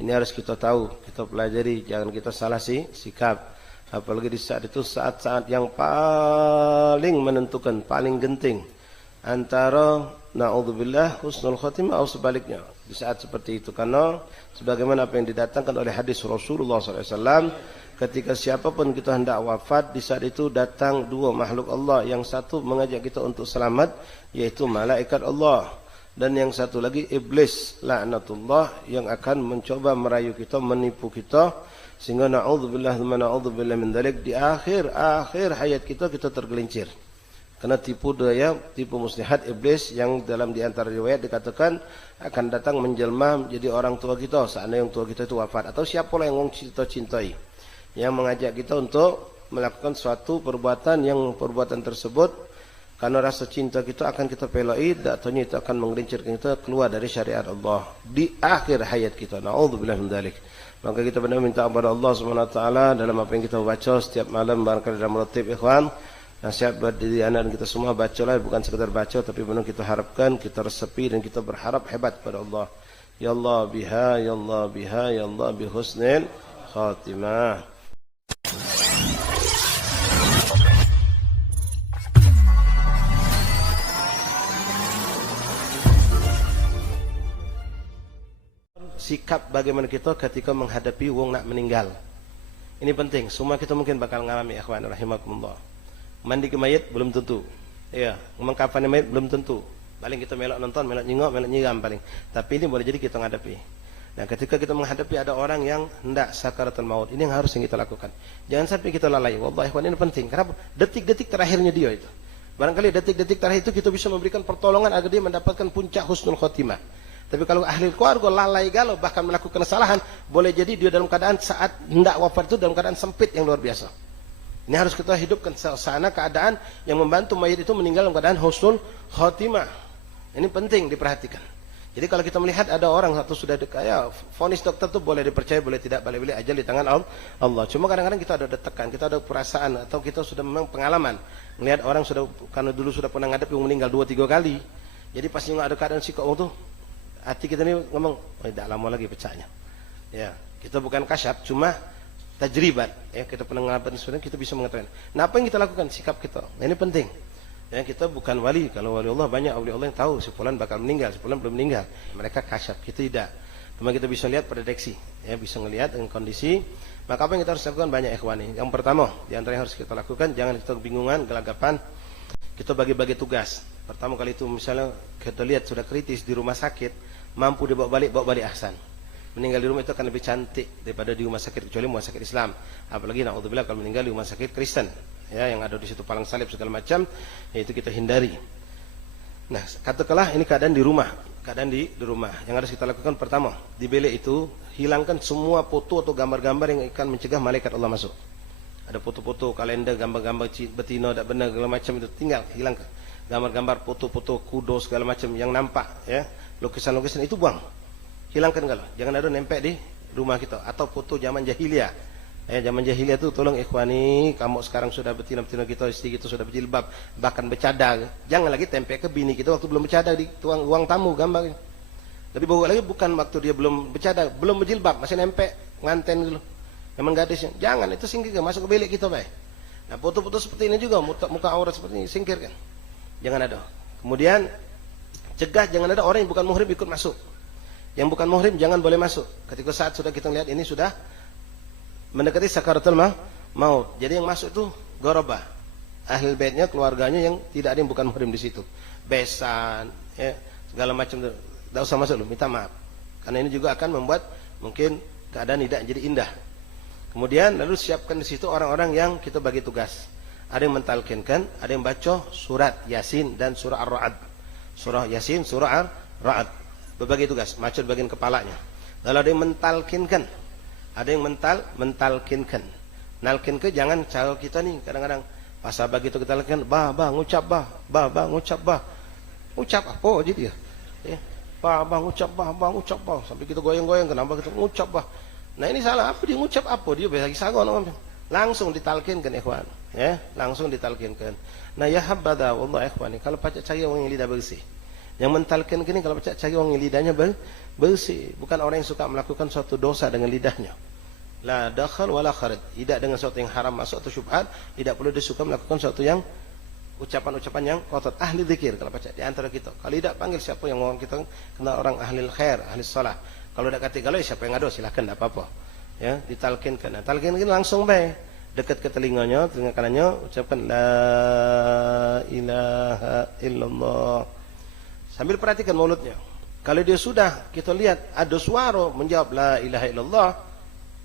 Ini harus kita tahu, kita pelajari, jangan kita salah sikap. Apalagi di saat itu saat-saat yang paling menentukan, paling genting antara na'udzubillah husnul khotimah atau sebaliknya di saat seperti itu. Karena sebagaimana apa yang didatangkan oleh hadis Rasulullah SAW, ketika siapapun kita hendak wafat, di saat itu datang dua makhluk Allah. Yang satu mengajak kita untuk selamat, yaitu malaikat Allah. Dan yang satu lagi iblis laknatullah yang akan mencoba merayu kita, menipu kita, sehingga na'udzubillah min dzalik, di akhir hayat kita tergelincir. Karena tipu daya, tipu muslihat iblis yang dalam di antara riwayat dikatakan akan datang menjelma menjadi orang tua kita, seandainya yang tua kita itu wafat, atau siapalah yang kita cintai, yang mengajak kita untuk melakukan suatu perbuatan yang perbuatan tersebut karena rasa cinta kita akan kita pelai, datanya itu akan menggelincirkan kita keluar dari syariat Allah di akhir hayat kita. Na'udzubillah min dzalik. Maka kita benar minta kepada Allah Subhanahu wa taala dalam apa yang kita baca setiap malam, barangkali dalam ratib ikhwan, nasihat buat diri anak dan kita semua, bacalah, bukan sekedar baca tapi benar kita harapkan, kita resepi dan kita berharap hebat kepada Allah. Ya Allah biha, ya Allah biha, ya Allah bi husnil khatimah. Sikap bagaimana kita ketika menghadapi wong nak meninggal. Ini penting, semua kita mungkin bakal ngalami ikhwan rahimakumullah. Mandi ke mayit belum tentu. Ya, mengkafani mayit belum tentu. Paling kita melok nonton, melok nyingok, melok nyiram paling. Tapi ini boleh jadi kita menghadapi. Nah, ketika kita menghadapi ada orang yang hendak sakaratul maut, ini yang harus kita lakukan. Jangan sampai kita lalai. Wallahi ikhwan, ini penting. Kenapa? Detik-detik terakhirnya dia itu. Barangkali detik-detik terakhir itu kita bisa memberikan pertolongan agar dia mendapatkan puncak husnul khotimah. Tapi kalau ahli keluarga lalai galau bahkan melakukan kesalahan, boleh jadi dia dalam keadaan saat hendak wafat itu dalam keadaan sempit yang luar biasa. Ini harus kita hidupkan suasana keadaan yang membantu mayit itu meninggal dalam keadaan husnul khotimah. Ini penting diperhatikan. Jadi kalau kita melihat ada orang atau sudah ya, vonis dokter itu boleh dipercaya, boleh tidak, boleh ajal di tangan Allah. Cuma kadang-kadang kita ada tekan, kita ada perasaan atau kita sudah memang pengalaman melihat orang sudah, karena dulu sudah pernah ngadep yang meninggal 2-3 kali. Jadi pasti nggak ada keadaan sikap tuh. Hati kita ini ngomong, oh tidak lama lagi pecahnya. Ya, kita bukan kasyaf, cuma tajribat. Ya, kita pernah ngalamin sebenarnya kita bisa mengetahui. Nah, apa yang kita lakukan? Sikap kita. Nah, ini penting. Ya, kita bukan wali. Kalau wali Allah banyak wali Allah yang tahu si fulan bakal meninggal, si fulan belum meninggal. Mereka kasyaf, kita tidak. Cuma kita bisa lihat prediksi, ya, bisa melihat dengan kondisi. Maka apa yang kita harus lakukan? Banyak ikhwani. Yang pertama, di antara yang harus kita lakukan, jangan kita kebingungan, gelagapan. Kita bagi-bagi tugas. Pertama kali itu misalnya kita lihat sudah kritis di rumah sakit, mampu dibawa balik ahsan. Meninggal di rumah itu akan lebih cantik daripada di rumah sakit, kecuali rumah sakit Islam. Apalagi na'udzubillah kalau meninggal di rumah sakit Kristen, ya, yang ada di situ palang salib segala macam, yaitu kita hindari. Nah, katakanlah ini keadaan di rumah, di rumah. Yang harus kita lakukan pertama, di bilik itu hilangkan semua foto atau gambar-gambar yang akan mencegah malaikat Allah masuk. Ada foto-foto, kalender, gambar-gambar betina tak benar segala macam itu tinggal hilangkan. Gambar-gambar, foto-foto kudo segala macam yang nampak, ya, lukisan-lukisan itu buang, hilangkan kalau. Jangan ada nempel di rumah kita. Atau foto zaman jahiliyah. Zaman jahiliyah itu tolong ikhwani, kamu sekarang sudah betina-betina kita, istri kita sudah berjilbab, bahkan bercadar. Jangan lagi tempel ke bini kita waktu belum bercadar di ruang tamu gambar. Lebih bagus lagi bukan waktu dia belum bercadar, belum berjilbab, masih nempel nganten dulu. Memang gadisnya. Jangan, itu singkirkan, masuk ke bilik kita baik. Nah, foto-foto seperti ini juga, muka aurat seperti ini singkirkan. Jangan ada. Kemudian cegah jangan ada orang yang bukan muhrim ikut masuk. Yang bukan muhrim jangan boleh masuk. Ketika saat sudah kita lihat ini sudah mendekati sakaratul maut. Jadi yang masuk itu gorobah, ahli baitnya, keluarganya yang tidak ada yang bukan muhrim di situ. Besan, ya, segala macam. Tidak usah masuk, minta maaf. Karena ini juga akan membuat mungkin keadaan tidak jadi indah. Kemudian lalu siapkan di situ orang-orang yang kita bagi tugas. Ada yang mentalkinkan, ada yang baca surat Yasin dan surah Ar-Ra'd. Surah Yasin, surah Ar-Ra'd. Berbagi tugas, macam bagian kepalanya. Lalu ada yang mentalkinkan. Ada yang mentalkinkan. Nalkinkan jangan cara kita nih kadang-kadang pas bagi itu kita lakukan, ngucap ngucap Ngucap apa jadi ya? Ngucap sampai kita goyang-goyang kenapa kita ngucap Nah, ini salah apa dia ngucap apa? Dia biasa sagon langsung ditalkinkan ikhwan. Ya, langsung ditalkinkan. Nah, ya habada wallah ikhwani, kalau pacak cari orang yang lidah bersih. Yang mentalkin gini kalau baca cari orang yang lidahnya bersih, bukan orang yang suka melakukan suatu dosa dengan lidahnya. La dakhal wala kharaj, tidak dengan sesuatu yang haram masuk atau syubhat, tidak perlu disuka melakukan sesuatu yang ucapan-ucapan yang kotor. Ahli zikir kalau baca di antara kita. Kalau tidak panggil siapa yang orang kita kenal orang ahli khair, ahli salah. Kalau tidak kata galau siapa yang ngado silakan tidak apa-apa. Ya, ditalkinkan. Nah, talkinkan langsung baik. Dekat ke telinganya, telinga kanannya ucapkan la ilaha illallah. Sambil perhatikan mulutnya. Kalau dia sudah kita lihat ada suara menjawab la ilaha illallah,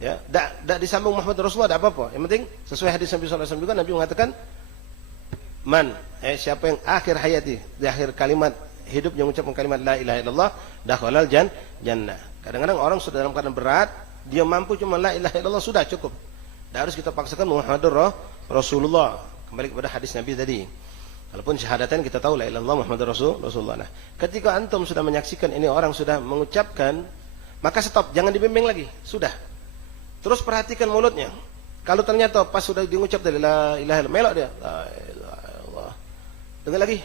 ya, tak disambung Muhammad Rasulullah, tak apa-apa. Yang penting sesuai hadis Nabi sallallahu alaihi wasallam juga Nabi mengatakan siapa yang akhir hayati, di akhir kalimat hidupnya mengucapkan kalimat la ilaha illallah, dakhalal jannah. Kadang-kadang orang sudah dalam keadaan berat, dia mampu cuma la ilaha illallah sudah cukup. Tak harus kita paksakan Muhammadur Rasulullah. Kembali kepada hadis Nabi tadi. Walaupun syahadatan kita tahu la ilaha illallah Muhammadur Rasulullah. Nah, ketika antum sudah menyaksikan ini orang sudah mengucapkan, maka stop, jangan dibimbing lagi. Sudah. Terus perhatikan mulutnya. Kalau ternyata pas sudah diucap dari la ilaha illallah, melok dia. La ilaha illallah. Dengar lagi.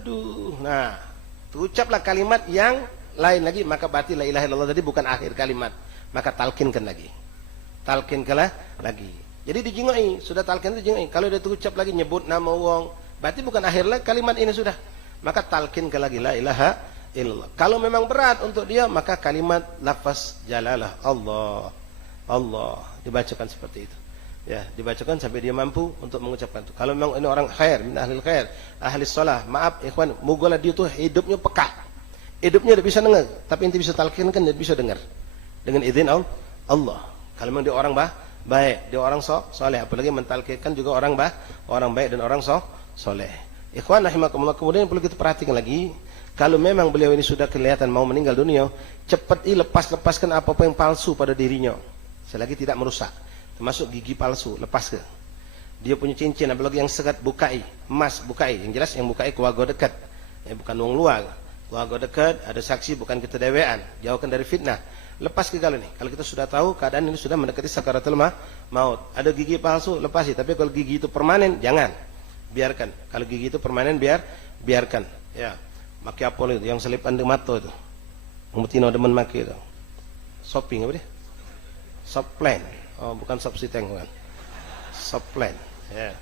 Aduh. Nah, terucaplah kalimat yang lain lagi, maka berarti la ilaha illallah tadi bukan akhir kalimat. Maka talkinkan lagi. Talkinkanlah lagi. Jadi dijingai, sudah talqin itu dijingai. Kalau dia terucap lagi nyebut nama wong, berarti bukan akhirnya kalimat ini sudah. Maka talqinkan lagi la ilaha illallah. Kalau memang berat untuk dia, maka kalimat lafaz jalalah Allah. Allah dibacakan seperti itu. Ya, dibacakan sampai dia mampu untuk mengucapkan itu. Kalau memang ini orang khair, min ahli khair, ahli shalah, maaf ikhwan, moga dia tuh hidupnya peka. Hidupnya dia bisa dengar, tapi inti bisa talqinkan dan bisa dengar. Dengan izin Allah. Kalau memang dia orang baik, dia orang soleh, apalagi mentalkinkan juga orang baik dan orang soleh. Ikhwan rahimakumullah, kemudian perlu kita perhatikan lagi, kalau memang beliau ini sudah kelihatan mau meninggal dunia, cepat lepaskan apa-apa yang palsu pada dirinya, selagi tidak merusak, termasuk gigi palsu, lepas ke. Dia punya cincin, apalagi yang sekat bukai, emas bukai, yang jelas yang bukai keluarga dekat, bukan wong luar, keluarga dekat, ada saksi, bukan ketedewean, jauhkan dari fitnah. Lepas ke kalau ini. Kalau kita sudah tahu keadaan ini sudah mendekati sakaratul maut. Ada gigi palsu, lepasi. Tapi kalau gigi itu permanen, jangan. Biarkan. Kalau gigi itu permanen, biarkan. Ya. Maki apol itu, yang selipan di mata itu. Mutino demen maki itu. Shopping apa dia? Soplen. Oh, bukan sopsiteng, bukan. Soplen. Ya.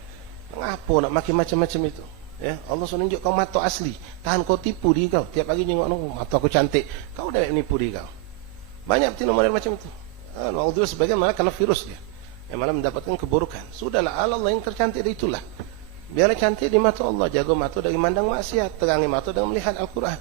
Mengapa nak maki macam-macam itu? Ya, Allah sudah tunjuk kau mata asli. Tahan kau tipu di kau. Tiap pagi nengok, mata aku cantik. Kau dah nipu di kau. Banyak betul model macam itu. Naudzubillah, sebagian malah karena virus dia. Yang malah mendapatkan keburukan. Sudahlah, Allah yang tercantik itulah. Biarlah cantik di mata Allah. Jaga mata dari memandang maksiat. Terangi mata dengan melihat Al-Quran.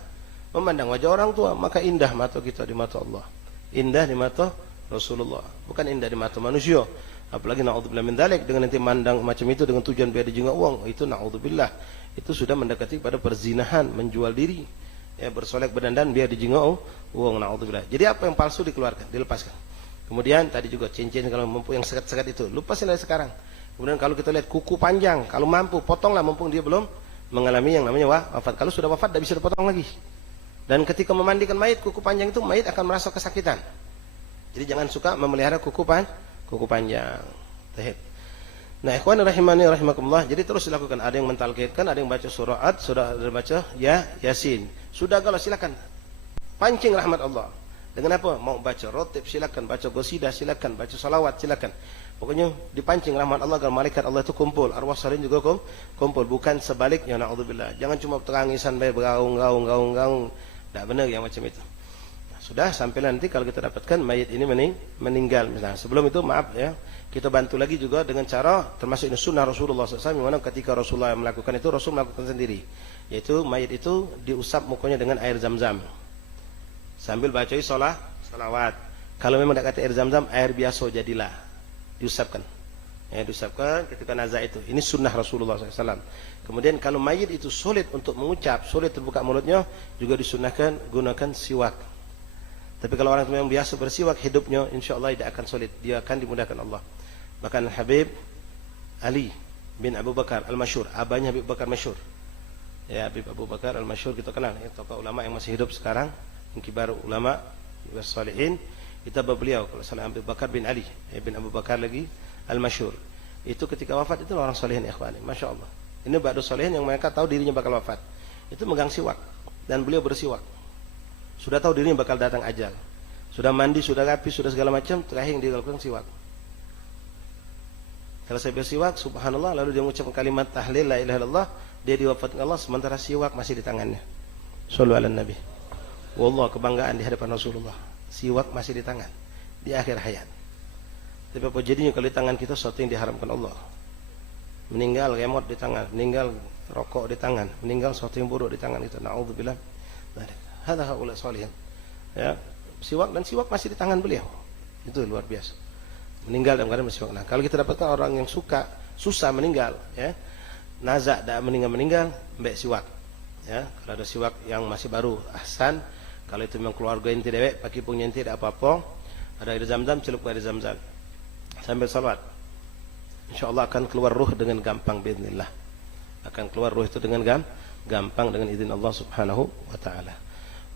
Memandang wajah orang tua. Maka indah mata kita di mata Allah. Indah di mata Rasulullah. Bukan indah di mata manusia. Apalagi naudzubillah min dzalik, dengan nanti mandang macam itu dengan tujuan biar dijenguk uang. Itu naudzubillah. Itu sudah mendekati pada perzinahan. Menjual diri. Ya, bersolek berdandan biar dijenguk uang, naudzubillah. Jadi apa yang palsu dikeluarkan, dilepaskan. Kemudian tadi juga cincin kalau mampu yang sekat-sekat itu, lupasin dari sekarang. Kemudian kalau kita lihat kuku panjang, kalau mampu potonglah mumpung dia belum mengalami yang namanya wafat. Kalau sudah wafat tidak bisa dipotong lagi. Dan ketika memandikan mayit, kuku panjang itu mayit akan merasa kesakitan. Jadi jangan suka memelihara kuku panjang. Tahid. Nah, ikhwan rahimani rahimakumullah, jadi terus dilakukan. Ada yang mentalqinkan, ada yang baca surat, sudah ada baca Yasin. Sudah kalau silakan. Pancing rahmat Allah. Dengan apa? Mau baca rotib silakan, baca qasidah silakan, baca salawat silakan. Pokoknya dipancing rahmat Allah agar malaikat Allah itu kumpul, arwah salihin juga kumpul, bukan sebaliknya, naudzubillah. Jangan cuma terangisan bae gaung. Tidak benar yang macam itu. Sudah sampai nanti kalau kita dapatkan mayit ini meninggal misalnya. Sebelum itu maaf ya, kita bantu lagi juga dengan cara termasuk ini sunnah Rasulullah SAW, yang mana ketika Rasulullah melakukan itu, Rasul melakukan sendiri, yaitu mayit itu diusap mukanya dengan air zam-zam sambil bacai salawat. Kalau memang tidak kata air zam-zam, air biasa jadilah, diusapkan. Ya, diusapkan ketika nazar itu. Ini sunnah Rasulullah SAW. Kemudian kalau mayit itu sulit untuk mengucap, sulit terbuka mulutnya, juga disunnahkan gunakan siwak. Tapi kalau orang itu memang biasa bersiwak hidupnya, insyaAllah tidak akan sulit. Dia akan dimudahkan Allah. Bahkan Habib Ali bin Abu Bakar Al-Masyur, abahnya Habib Bakar Masyur. Ya, Habib Abu Bakar Al-Masyur kita kenal. Ya, tokoh ulama yang masih hidup sekarang. Mungkin baru ulama, salihin. Kita beliau, kalau salah Habib Bakar bin Ali, bin Abu Bakar lagi Al-Masyur. Itu ketika wafat itu orang salihin ikhwani. Masya Allah. Ini ba'du salihin yang mereka tahu dirinya bakal wafat. itu megang siwak dan beliau bersiwak. Sudah tahu dirinya bakal datang ajal. Sudah mandi, sudah rapi, sudah segala macam, terakhir yang dia lakukan siwak. Kalau saya bersiwak, subhanallah, lalu dia mengucapkan kalimat tahlil la ilaha illallah, dia diwafatkan Allah sementara siwak masih di tangannya. Shallu ala nabi. Wallah, kebanggaan di hadapan Rasulullah. Siwak masih di tangan di akhir hayat. Tapi apa jadinya kalau di tangan kita sesuatu yang diharamkan Allah? Meninggal remote di tangan, meninggal rokok di tangan, meninggal sesuatu yang buruk di tangan kita. Nauzubillah. Hadza haula shalihin. Ya, siwak dan siwak masih di tangan beliau. Itu luar biasa. Meninggal dalam keadaan bersiwak. Nah, kalau kita dapatkan orang yang susah meninggal, ya. Nazak dak meninggal mbek siwak. Ya, kalau ada siwak yang masih baru, ahsan. Kalau itu memang keluarga inti dewek, pakai punya inti tidak apa-apa. Ada air zam-zam, celup air zam-zam. Sambil salat. InsyaAllah akan keluar ruh dengan gampang biiznillah. Akan keluar ruh itu dengan gampang dengan izin Allah Subhanahu wa taala.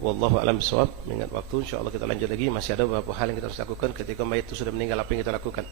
Wallahu a'lam bishawab. Mengingat waktu, insyaallah kita lanjut lagi. Masih ada beberapa hal yang kita harus lakukan ketika mayit itu sudah meninggal, apa yang kita lakukan.